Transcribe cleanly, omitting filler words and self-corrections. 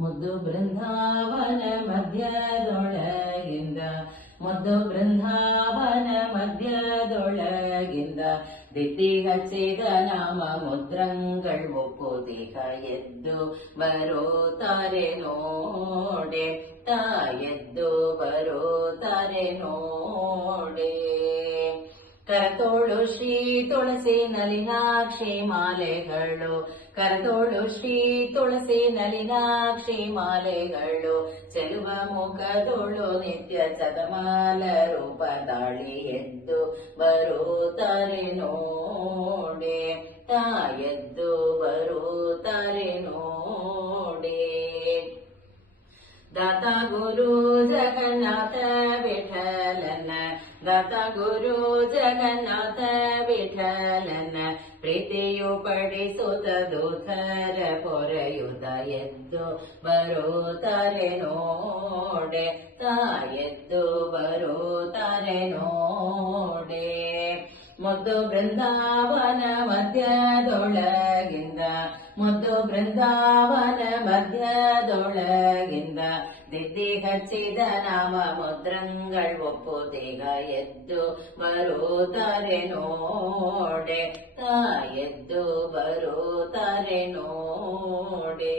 ಮುದ್ದು ಬೃಂದಾವನ ಮಧ್ಯದೊಳಗಿಂದ ಮುದ್ದು ಬೃಂದಾವನ ಮಧ್ಯದೊಳಗಿಂದ ದಿಟ್ಟಿ ಹಚ್ಚಿದ ನಾಮ ಮುದ್ರಂಗಳ್ ಒಪ್ಪುದಿಹ ಎದ್ದು ಬರೋತಾರೆ ನೋಡೆ ತಾಯೆದ್ದು ಬರೋತಾರೆ ನೋಡೆ ಕರತೋಳು ಶ್ರೀ ತುಳಸಿ ನಲಿನಾಕ್ಷಿ ಮಾಲೆಗಳು ಕರತೋಳು ಶ್ರೀ ತುಳಸಿ ನಲಿನಾಕ್ಷಿ ಮಾಲೆಗಳು ಚೆಲುವ ಮುಖದೋಳು ನಿತ್ಯ ಚದಮಾಲ ರೂಪದಾಳಿ ಎದ್ದು ಬರುತ್ತಾರೆ ನೋಡೆ ತಾಯೆದ್ದು ಬರುತ್ತಾರೆ ನೋಡೆ ದಾತ ಗುರು ಜಗನ್ನಾಥ ವಿಠಲನ ದಾತ ಗುರು ಜಗನ್ನಾಥ ವಿಠಲನ ಪ್ರೀತಿಯು ಪಡಿಸುತ್ತ ದೂತರ ಪೊರೆಯುತ ಎದ್ದು ಬರುತ್ತಾರೆ ನೋಡೆ ತಾಯೆದ್ದು ಬರುತ್ತಾರೆ ನೋಡೆ ಮುದ್ದು ಬೃಂದಾವನ ಮಧ್ಯದೊಳಗಿಂದ ಮುದ್ದು ಬೃಂದಾವನ ಮಧ್ಯದೊಳಗಿಂದ ದಿದ್ದಿ ಹಚ್ಚಿದ ನಾಮ ಮುದ್ರಂಗಳ್ ಒಪ್ಪುದಿಗ ಎದ್ದು ಬರುತ್ತಾರೆ ನೋಡೆ ತಾಯೆದ್ದು ಬರುತ್ತಾರೆ ನೋಡೆ.